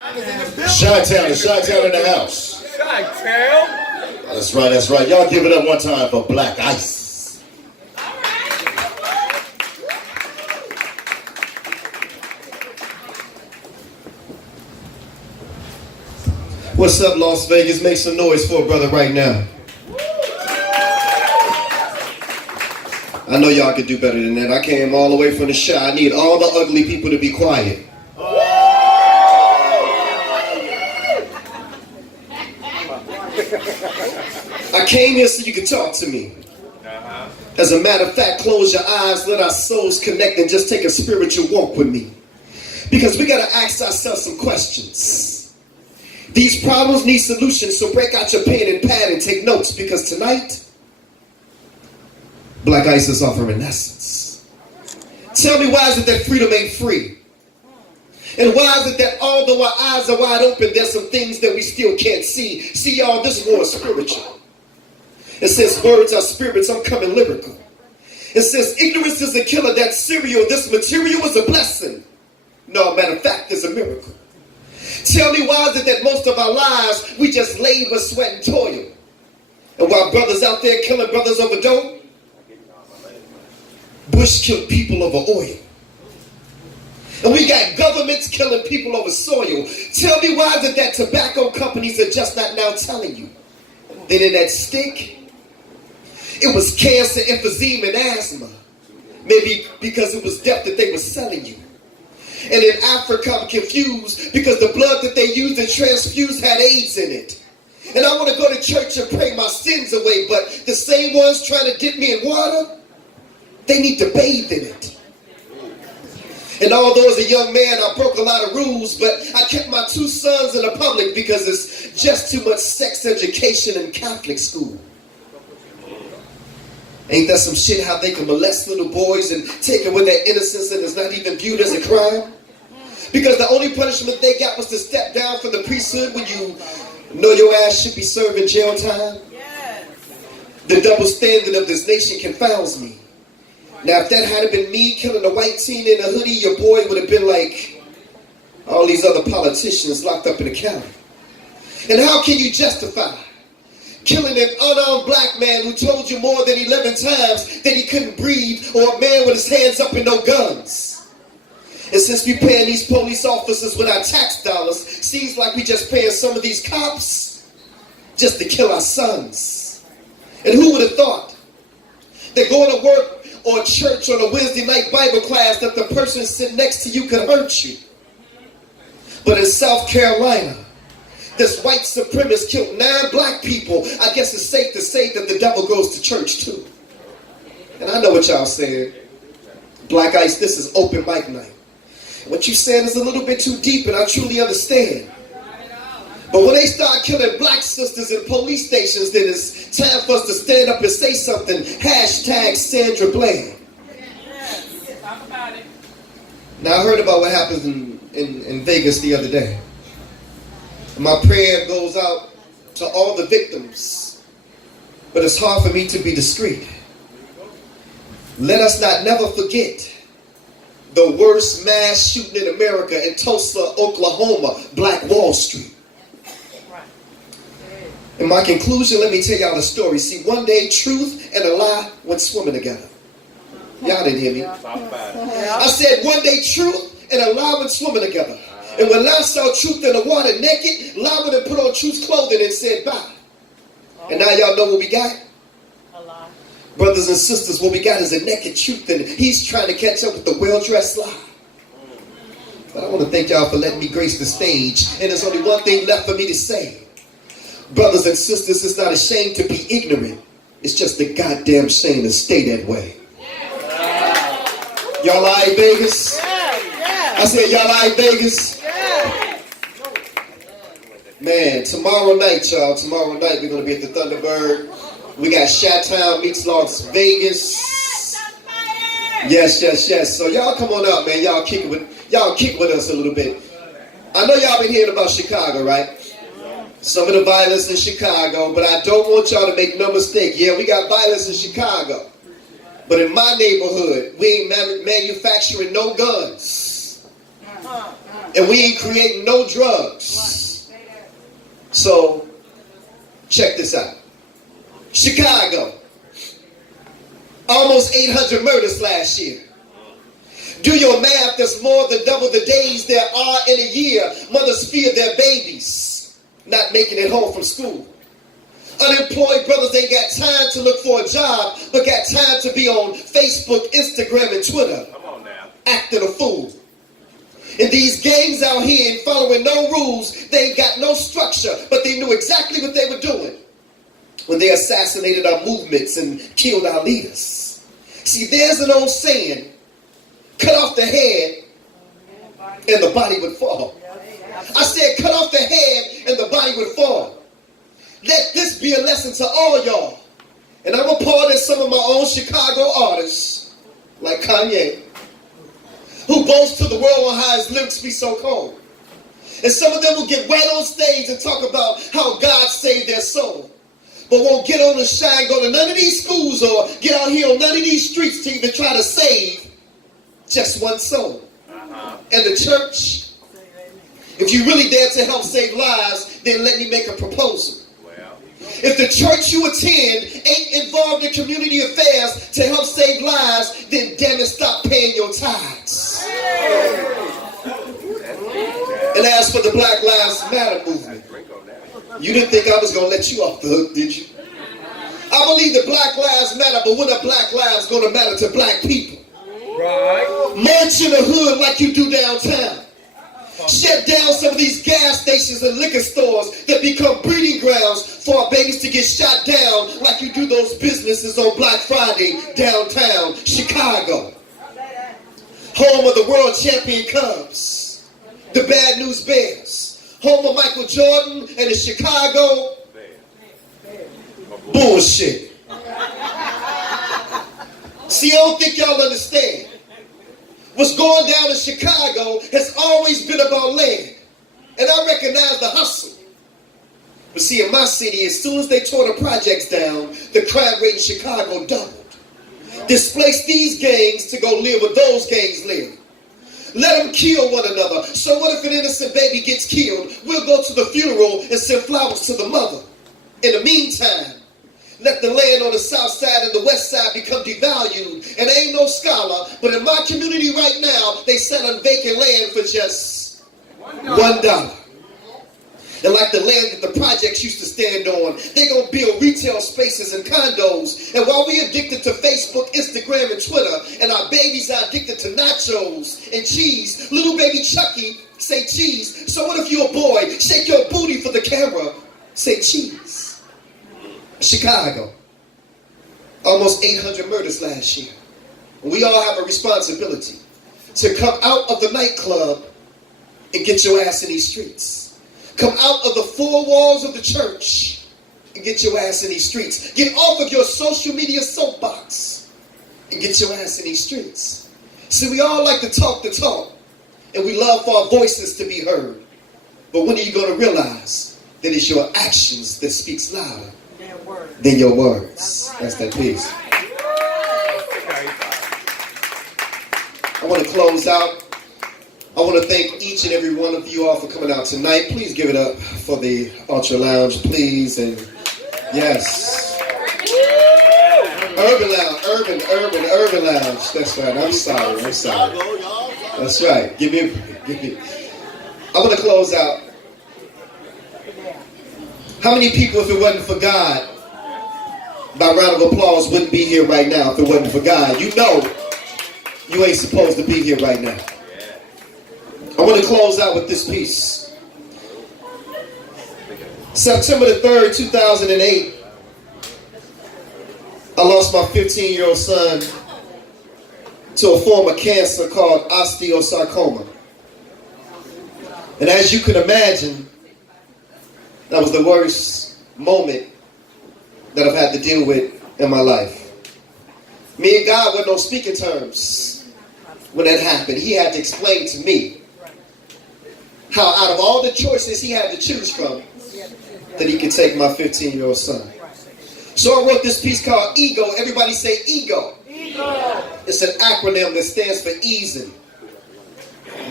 Chi-Town is Chi-Town in the house. Chi-Town. That's right, that's right. Y'all give it up one time for Blaq Ice. What's up, Las Vegas? Make some noise for a brother right now. I know y'all could do better than that. I came all the way from the Chi. I need all the ugly people to be quiet. I came here so you could talk to me. As a matter of fact, close your eyes, let our souls connect, and just take a spiritual walk with me. Because we got to ask ourselves some questions. These problems need solutions, so break out your pen and pad and take notes, because tonight, Blaq Ice is offering essence. Tell me, why is it that freedom ain't free? And why is it that although our eyes are wide open, there's some things that we still can't see? See, y'all, this war is spiritual. It says words are spirits, I'm coming lyrical. It says ignorance is a killer, that cereal, this material is a blessing. No, matter of fact, it's a miracle. Tell me, why is it that most of our lives, we just labor, sweat, and toil? And while brothers out there killing brothers over dope, Bush killed people over oil. And we got governments killing people over soil. Tell me, why is it that tobacco companies are just not now telling you that in that stick, it was cancer, emphysema, and asthma. Maybe because it was death that they were selling you. And in Africa, I'm confused because the blood that they used and transfused had AIDS in it. And I want to go to church and pray my sins away, but the same ones trying to dip me in water, they need to bathe in it. And although as a young man, I broke a lot of rules, but I kept my 2 sons in the public because it's just too much sex education in Catholic school. Ain't that some shit, how they can molest little boys and take away their innocence and it's not even viewed as a crime? Because the only punishment they got was to step down from the priesthood when you know your ass should be serving jail time. Yes. The double standard of this nation confounds me. Now, if that had been me killing a white teen in a hoodie, your boy would have been like all these other politicians locked up in a county. And how can you justify killing an unarmed black man who told you more than 11 times that he couldn't breathe, or a man with his hands up and no guns? And since we paying these police officers with our tax dollars, seems like we just paying some of these cops just to kill our sons. And who would have thought that going to work or church on a Wednesday night Bible class that the person sitting next to you could hurt you? But in South Carolina, this white supremacist killed 9 black people. I guess it's safe to say that the devil goes to church too. And I know what y'all saying. Blaq Ice, this is open mic night. What you saying is a little bit too deep, and I truly understand. But when they start killing black sisters in police stations, then it's time for us to stand up and say something. Hashtag Sandra Bland. Talk about it. Now, I heard about what happened in Vegas the other day. My prayer goes out to all the victims, but it's hard for me to be discreet. Let us not never forget the worst mass shooting in America in Tulsa, Oklahoma, Black Wall Street. In my conclusion, let me tell y'all the story. See, one day, truth and a lie went swimming together. Y'all didn't hear me. I said one day, truth and a lie went swimming together. And when lie saw truth in the water naked, lie went and put on truth's clothing and said bye. And now y'all know what we got? A lie. Brothers and sisters, what we got is a naked truth, and he's trying to catch up with the well-dressed lie. But I want to thank y'all for letting me grace the stage. And there's only one thing left for me to say. Brothers and sisters, it's not a shame to be ignorant. It's just a goddamn shame to stay that way. Y'all all right, Vegas? I said, y'all all right, Vegas? Man, tomorrow night, y'all, tomorrow night we're going to be at the Thunderbird. We got Chi-Town meets Las Vegas. Yes, yes, yes. So y'all come on up, man. Y'all kick with us a little bit. I know y'all been hearing about Chicago, right? Some of the violence in Chicago, but I don't want y'all to make no mistake. Yeah, we got violence in Chicago. But in my neighborhood, we ain't manufacturing no guns. And we ain't creating no drugs. So, check this out. Chicago. Almost 800 murders last year. Do your math, that's more than double the days there are in a year. Mothers fear their babies not making it home from school. Unemployed brothers ain't got time to look for a job, but got time to be on Facebook, Instagram, and Twitter. Come on now. Acting a fool. And these gangs out here ain't following no rules. They ain't got no structure, but they knew exactly what they were doing when they assassinated our movements and killed our leaders. See, there's an old saying, cut off the head and the body would fall. I said cut off the head and the body would fall. Let this be a lesson to all y'all. And I'm a part of some of my own Chicago artists, like Kanye, who boast to the world on how his lyrics be so cold. And some of them will get wet on stage and talk about how God saved their soul, but won't get on the shine, go to none of these schools or get out here on none of these streets to even try to save just one soul. And the church, if you really dare to help save lives, then let me make a proposal. If the church you attend ain't involved in community affairs to help save lives, then damn it, stop paying your tithes. And as for the Black Lives Matter movement, you didn't think I was going to let you off the hook, did you? I believe that Black Lives Matter, but when are Black lives going to matter to black people? Right. March in the hood like you do downtown. Shut down some of these gas stations and liquor stores that become breeding grounds for our babies to get shot down like you do those businesses on Black Friday downtown Chicago. Home of the world champion Cubs, the Bad News Bears, home of Michael Jordan and the Chicago bullshit. See, I don't think y'all understand. What's going down in Chicago has always been about land. And I recognize the hustle. But see, in my city, as soon as they tore the projects down, the crime rate in Chicago doubled. Displace these gangs to go live where those gangs live. Let them kill one another. So what if an innocent baby gets killed? We'll go to the funeral and send flowers to the mother. In the meantime, let the land on the south side and the west side become devalued. And I ain't no scholar, but in my community right now, they selling vacant land for just $1. And like the land that the projects used to stand on, they gonna build retail spaces and condos. And while we addicted to Facebook, Instagram, and Twitter, and our babies are addicted to nachos and cheese, little baby Chucky say cheese. So what if you're a boy? Shake your booty for the camera, say cheese. Chicago, almost 800 murders last year. We all have a responsibility to come out of the nightclub and get your ass in these streets. Come out of the four walls of the church and get your ass in these streets. Get off of your social media soapbox and get your ass in these streets. See, we all like to talk the talk, and we love for our voices to be heard. But when are you going to realize that it's your actions that speaks louder than your words? That's that piece. I want to close out. I want to thank each and every one of you all for coming out tonight. Please give it up for the Ultra Lounge, please. And yes. Urban Lounge, Urban Lounge. That's right. I'm sorry. That's right. Give me. I want to close out. How many people, if it wasn't for God, by round of applause, wouldn't be here right now if it wasn't for God? You know you ain't supposed to be here right now. I want to close out with this piece. September the 3rd, 2008, I lost my 15-year-old son to a form of cancer called osteosarcoma. And as you can imagine, that was the worst moment that I've had to deal with in my life. Me and God were on speaking terms when that happened. He had to explain to me how out of all the choices he had to choose from, that he could take my 15-year-old son. So I wrote this piece called Ego. Everybody say ego. Ego. It's an acronym that stands for easing,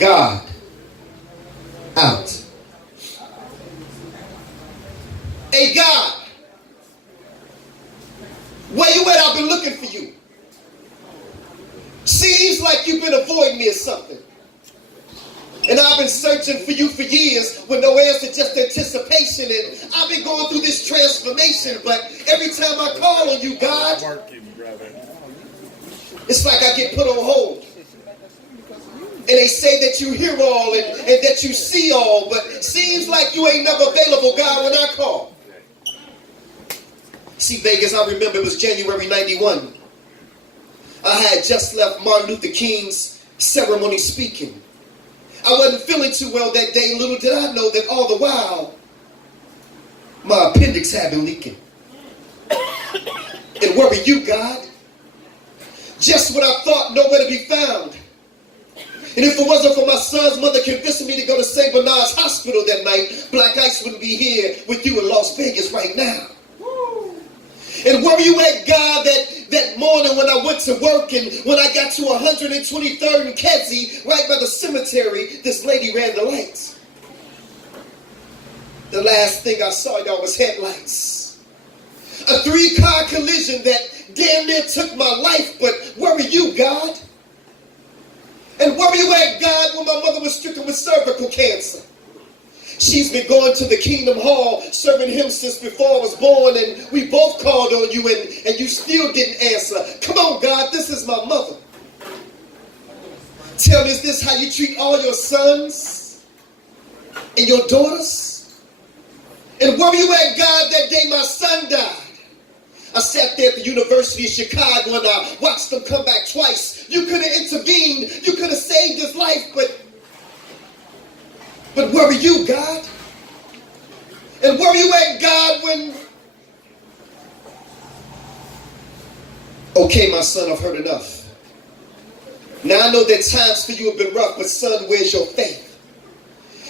God, out. Hey God, where you at? I've been looking for you. Seems like you've been avoiding me or something. And I've been searching for you for years with no answer, just anticipation. And I've been going through this transformation, but every time I call on you, God, it's like I get put on hold. And they say that you hear all and that you see all, but seems like you ain't never available, God, when I call. See, Vegas, I remember it was January 91. I had just left Martin Luther King's ceremony speaking. I wasn't feeling too well that day. Little did I know that all the while, my appendix had been leaking. And where were you, God? Just when I thought nowhere to be found. And if it wasn't for my son's mother convincing me to go to St. Bernard's Hospital that night, Black Ice wouldn't be here with you in Las Vegas right now. And where were you at, God, that morning when I went to work and when I got to 123rd and Kedzie, right by the cemetery, this lady ran the lights. The last thing I saw, y'all, was headlights. A 3-car collision that damn near took my life, but where were you, God? And where were you at, God, when my mother was stricken with cervical cancer? She's been going to the Kingdom Hall, serving him since before I was born, and we both called on you, and you still didn't answer. Come on, God, this is my mother. Tell me, is this how you treat all your sons and your daughters? And where were you at, God, that day my son died? I sat there at the University of Chicago and I watched them come back twice. You could have intervened. You could have saved his life, but where were you, God? And where were you at, God, when... Okay, my son, I've heard enough. Now I know that times for you have been rough, but son, where's your faith?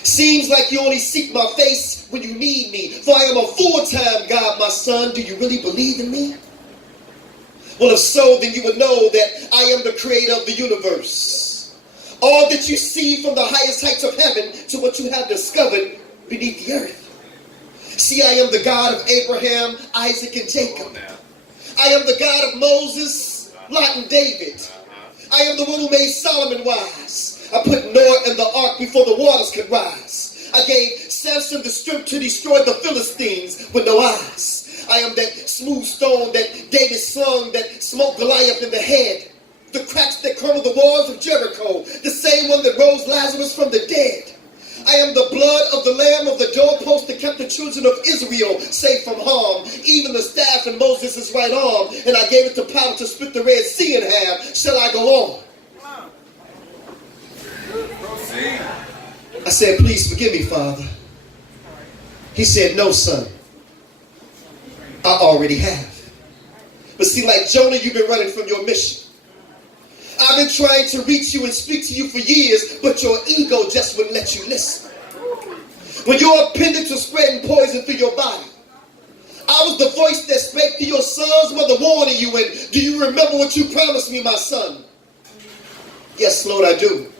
Seems like you only seek my face when you need me. For I am a full-time God, my son. Do you really believe in me? Well, if so, then you would know that I am the creator of the universe. All that you see from the highest heights of heaven to what you have discovered beneath the earth. See, I am the God of Abraham, Isaac, and Jacob. I am the God of Moses, Lot, and David. I am the one who made Solomon wise. I put Noah in the ark before the waters could rise. I gave Samson the strength to destroy the Philistines with no eyes. I am that smooth stone that David slung that smote Goliath in the head. The cracks that crumbled the walls of Jericho. The same one that rose Lazarus from the dead. I am the blood of the lamb of the doorpost that kept the children of Israel safe from harm. Even the staff in Moses' right arm. And I gave it to power to split the Red Sea in half. Shall I go on? I said, please forgive me, Father. He said, no, son. I already have. But see, like Jonah, you've been running from your mission. I've been trying to reach you and speak to you for years, but your ego just wouldn't let you listen. When your appendix was spreading poison through your body, I was the voice that spake to your son's mother warning you, and do you remember what you promised me, my son? Yes, Lord, I do.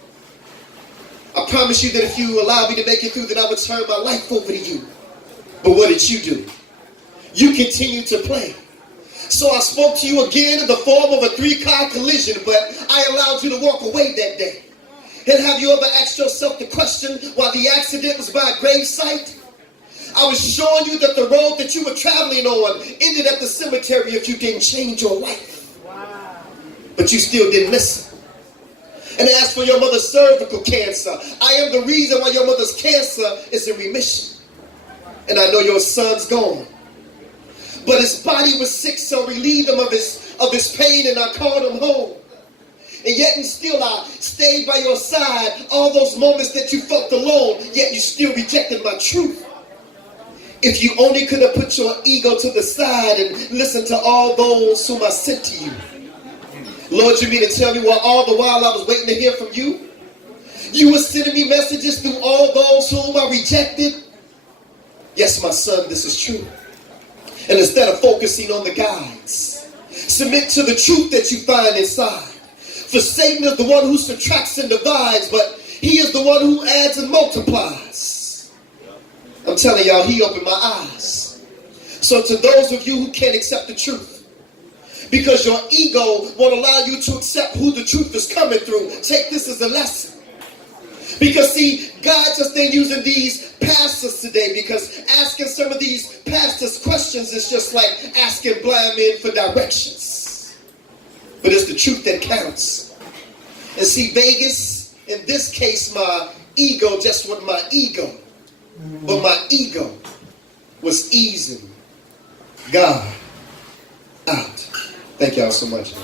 I promise you that if you allow me to make it through, then I would turn my life over to you. But what did you do? You continued to play. So I spoke to you again in the form of a 3-car collision, but I allowed you to walk away that day. And have you ever asked yourself the question why the accident was by a gravesite? I was showing you that the road that you were traveling on ended at the cemetery if you didn't change your life. Wow. But you still didn't listen. And as for your mother's cervical cancer, I am the reason why your mother's cancer is in remission. And I know your son's gone. But his body was sick, so I relieved him of his pain, and I called him home. And yet and still I stayed by your side all those moments that you felt alone, yet you still rejected my truth. If you only could have put your ego to the side and listened to all those whom I sent to you. Lord, you mean to tell me while all the while I was waiting to hear from you? You were sending me messages through all those whom I rejected? Yes, my son, this is true. And instead of focusing on the guides, submit to the truth that you find inside. For Satan is the one who subtracts and divides, but He is the one who adds and multiplies. I'm telling y'all, he opened my eyes. So to those of you who can't accept the truth, because your ego won't allow you to accept who the truth is coming through, take this as a lesson. Because see, God just ain't using these pastors today, because asking some of these pastors questions is just like asking blind men for directions. But it's the truth that counts. And see, Vegas, in this case, my ego just wasn't my ego. But my ego was easing God out. Thank y'all so much.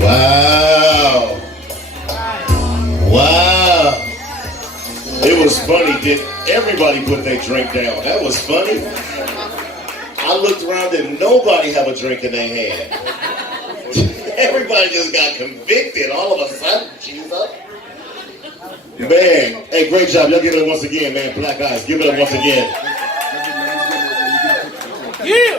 Wow. Wow. It was funny. Did everybody put their drink down? That was funny. I looked around and nobody have a drink in their hand. Everybody just got convicted all of a sudden. Jesus. Man, hey, great job. Y'all give it up once again, man. Black Eyes, give it up once again. Yeah.